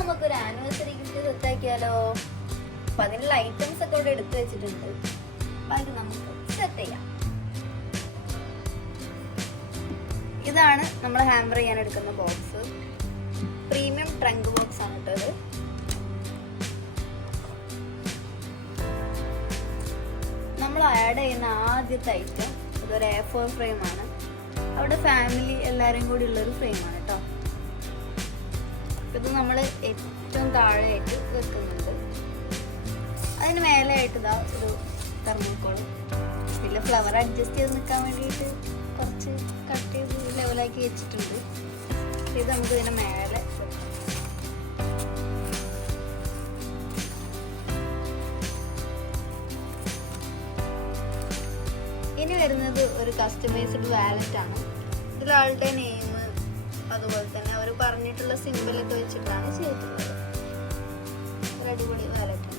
നമുക്കൊരു anniversary gift സെറ്റാക്കിയാലോ? അപ്പൊ അതിനുള്ള ഐറ്റംസ് ഒക്കെ ഇവിടെ എടുത്തു വെച്ചിട്ടുണ്ട്. അപ്പൊ അത് നമുക്ക് സെറ്റ് ചെയ്യാം. ഇതാണ് നമ്മൾ ഹാമ്പർ ചെയ്യാൻ എടുക്കുന്ന ബോക്സ്. പ്രീമിയം ട്രങ്ക് ബോക്സ് ആണ് കേട്ടോ ഇത്. നമ്മൾ ആഡ് ചെയ്യുന്ന ആദ്യത്തെ ഐറ്റം ഇതൊരു A4 ഫ്രെയിം ആണ്. അവിടെ ഫാമിലി എല്ലാവരും കൂടി ഉള്ളൊരു ഫ്രെയിമാണ് കേട്ടോ. ഇത് നമ്മൾ ഏറ്റവും താഴെയായിട്ട് വെക്കുന്നുണ്ട്. അതിന് മേലെയായിട്ട് ഇതാ ഒരു തെർമോക്കോളും പിന്നെ ഫ്ലവർ അഡ്ജസ്റ്റ് ചെയ്ത് നിൽക്കാൻ വേണ്ടിയിട്ട് കുറച്ച് കട്ട് ചെയ്ത് ലെവലാക്കി വെച്ചിട്ടുണ്ട്. ഇത് നമുക്ക് ഇതിൻ്റെ മേലെ ഇനി വരുന്നത് ഒരു കസ്റ്റമൈസ്ഡ് വാലറ്റ് ആണ്. ഇതിലാളുടെ നെയിം അതുപോലെ തന്നെ അവർ പറഞ്ഞിട്ടുള്ള സിമ്പിളൊക്കെ വെച്ചിട്ടാണ് ചെയ്തിട്ടുള്ളത്. ഒരു അടിപൊളി വാലറ്റ് ആണ്.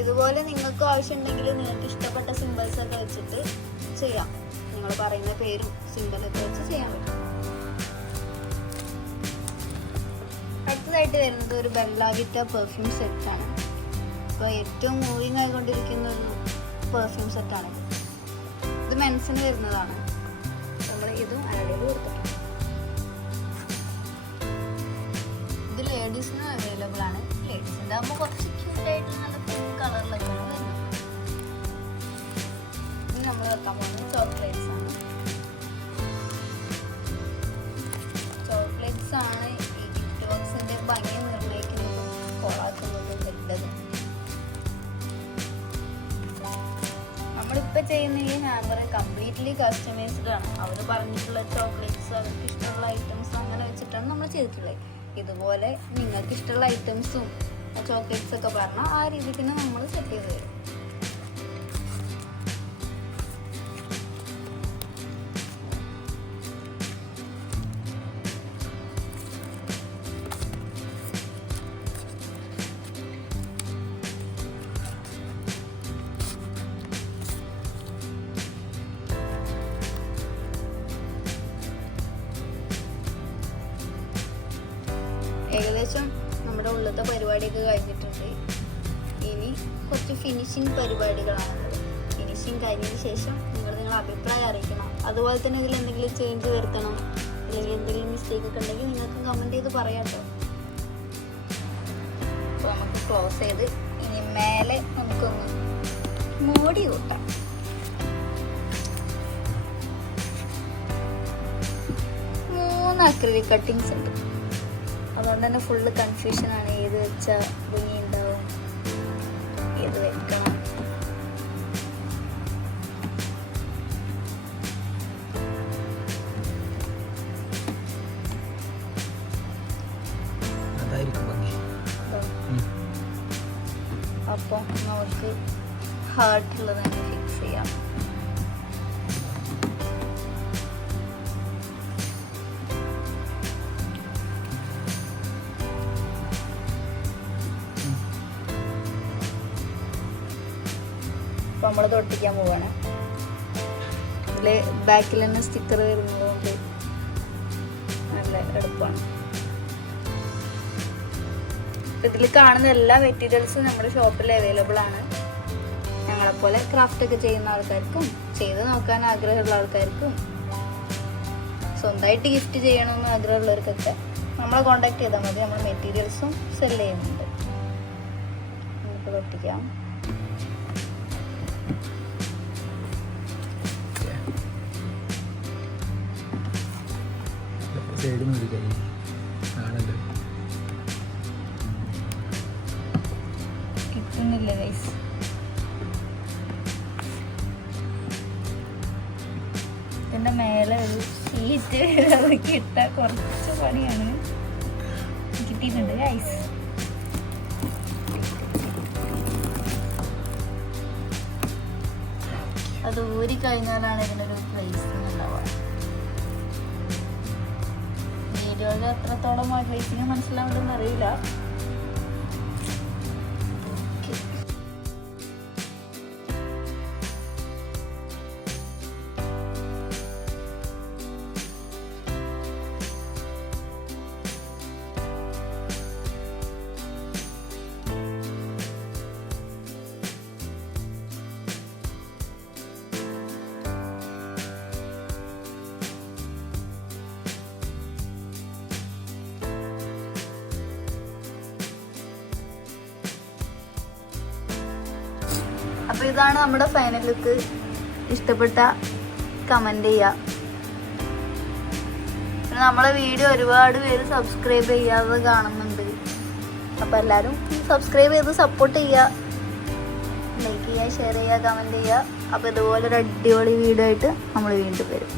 ഇതുപോലെ നിങ്ങൾക്ക് ആവശ്യമുണ്ടെങ്കിൽ നിങ്ങൾക്ക് ഇഷ്ടപ്പെട്ട സിമ്പിൾസ് ഒക്കെ വെച്ചിട്ട് ചെയ്യാം. നിങ്ങൾ പറയുന്ന പേരും സിമ്പിളൊക്കെ വെച്ച് ചെയ്യാൻ പറ്റും. അടുത്തതായിട്ട് വരുന്നത് ഒരു ബെല്ല വിറ്റ പെർഫ്യൂം സെറ്റാണ്. ഇപ്പോൾ ഏറ്റവും മൂവിങ് ആയിക്കൊണ്ടിരിക്കുന്ന ഒരു പെർഫ്യൂം സെറ്റാണിത്. ഇത് മെൻസിന് വരുന്നതാണ്. നമ്മൾ ഇതും ആഡ് ചെയ്ത് കൊടുത്തിട്ടുണ്ട്. ഇത് ലേഡീസിനും അവൈലബിൾ ആണ്. ലേഡീസിൻ്റെ ആകുമ്പോൾ കുറച്ച് ക്യൂട്ടായിട്ട് നല്ല പിങ്ക് കളറിലൊക്കെയാണ് വരുന്നത്. ഇനി നമ്മൾ വെക്കാൻ പോകുന്നത് ചോക്ലേറ്റ്സ് ആണ്. ചോക്ലേറ്റ്സ് ആണ് ഈ ഗിഫ്റ്റ് ബോക്സിൻ്റെ ഭംഗി നിർണ്ണയിക്കുന്നതും കോളാക്കുന്നതും വലുത്. നമ്മളിപ്പോൾ ചെയ്യുന്ന ഈ ഹാമ്പർ കംപ്ലീറ്റ്ലി കസ്റ്റമൈസ്ഡ് ആണ്. അവർ പറഞ്ഞിട്ടുള്ള ചോക്ലേറ്റ്സ് അവർക്ക് ഇഷ്ടമുള്ള ഐറ്റംസും അങ്ങനെ വെച്ചിട്ടാണ് നമ്മൾ ചെയ്തിട്ടുള്ളത്. ഇതുപോലെ നിങ്ങൾക്ക് ഇഷ്ടമുള്ള ഐറ്റംസും ചോക്ലേറ്റ്സ് ഒക്കെ പറഞ്ഞാൽ ആ രീതിക്ക് തന്നെ നമ്മൾ സെറ്റ് ചെയ്ത് തരും. ഏകദേശം നമ്മുടെ ഉള്ളത്തെ പരിപാടിയൊക്കെ കഴിഞ്ഞിട്ടുണ്ട്. ഇനി കുറച്ച് ഫിനിഷിങ് പരിപാടികളാണുള്ളത്. ഫിനിഷിങ് കഴിഞ്ഞതിന് ശേഷം നിങ്ങളുടെ അഭിപ്രായം അറിയിക്കണം. അതുപോലെ തന്നെ ഇതിൽ എന്തെങ്കിലും ചേഞ്ച് വരുത്തണം അല്ലെങ്കിൽ എന്തെങ്കിലും മിസ്റ്റേക്ക് ഒക്കെ ഉണ്ടെങ്കിൽ നിങ്ങൾക്ക് കമൻറ്റ് ചെയ്ത് പറയാം കേട്ടോ. അപ്പോൾ നമുക്ക് ക്ലോസ് ചെയ്ത് ഇനി മേലെ നമുക്കൊന്ന് മോടി കൂട്ടാം. അക്രിലിക് കട്ടിങ്സ് ഉണ്ട്. അതുകൊണ്ട് തന്നെ ഫുള്ള് കൺഫ്യൂഷനാണ്. ഏത് വെച്ചാൽ ഭംഗി ഉണ്ടാവും, ഏത് വെക്കണം. അപ്പം നമുക്ക് ഹാർട്ടുള്ളത് തന്നെ ഫിക്സ് ചെയ്യാം. നമ്മൾ തൊട്ടിക്കാൻ പോവാണ്. ഇതിൽ ബാക്കിൽ തന്നെ സ്റ്റിക്കർ വരുന്നതുകൊണ്ട് നല്ല എളുപ്പമാണ്. ഇതിൽ കാണുന്ന എല്ലാ മെറ്റീരിയൽസും നമ്മുടെ ഷോപ്പിൽ അവൈലബിൾ ആണ്. ഞങ്ങളെപ്പോലെ ക്രാഫ്റ്റ് ഒക്കെ ചെയ്യുന്ന ആൾക്കാർക്കും ചെയ്ത് നോക്കാൻ ആഗ്രഹമുള്ള ആൾക്കാർക്കും സ്വന്തമായിട്ട് ഗിഫ്റ്റ് ചെയ്യണമെന്ന് ആഗ്രഹമുള്ളവർക്കൊക്കെ നമ്മളെ കോണ്ടാക്ട് ചെയ്താൽ മതി. നമ്മൾ മെറ്റീരിയൽസും സെല് ചെയ്യുന്നുണ്ട്. നമുക്ക് തൊട്ടിക്കാം. കിട്ടുന്നില്ല ഗൈസ്. ഇതിൻ്റെ മേലെ ഒരു ഷീറ്റ് കിട്ട കുറച്ച് പണിയാണ്. കിട്ടിയിട്ടുണ്ട് ഗൈസ്. അത് ഊരി കഴിഞ്ഞാലാണ് ഇതിനൊരു പ്ലേസ് ഉണ്ടാവുക. വീഡിയോയിൽ എത്രത്തോളം ആ പ്ലേസിങ് മനസ്സിലാവുന്നതെന്ന് അറിയില്ല. അപ്പോൾ ഇതാണ് നമ്മുടെ ഫൈനൽ ലുക്ക്. ഇഷ്ടപ്പെട്ട കമൻറ്റ് ചെയ്യുക. പിന്നെ നമ്മളെ വീഡിയോ ഒരുപാട് പേര് സബ്സ്ക്രൈബ് ചെയ്യാതെ കാണുന്നുണ്ട്. അപ്പോൾ എല്ലാവരും സബ്സ്ക്രൈബ് ചെയ്ത് സപ്പോർട്ട് ചെയ്യുക, ലൈക്ക് ചെയ്യുക, ഷെയർ ചെയ്യുക, കമൻറ്റ് ചെയ്യുക. അപ്പോൾ ഇതുപോലൊരു അടിപൊളി വീഡിയോ ആയിട്ട് നമ്മൾ വീണ്ടും വരും.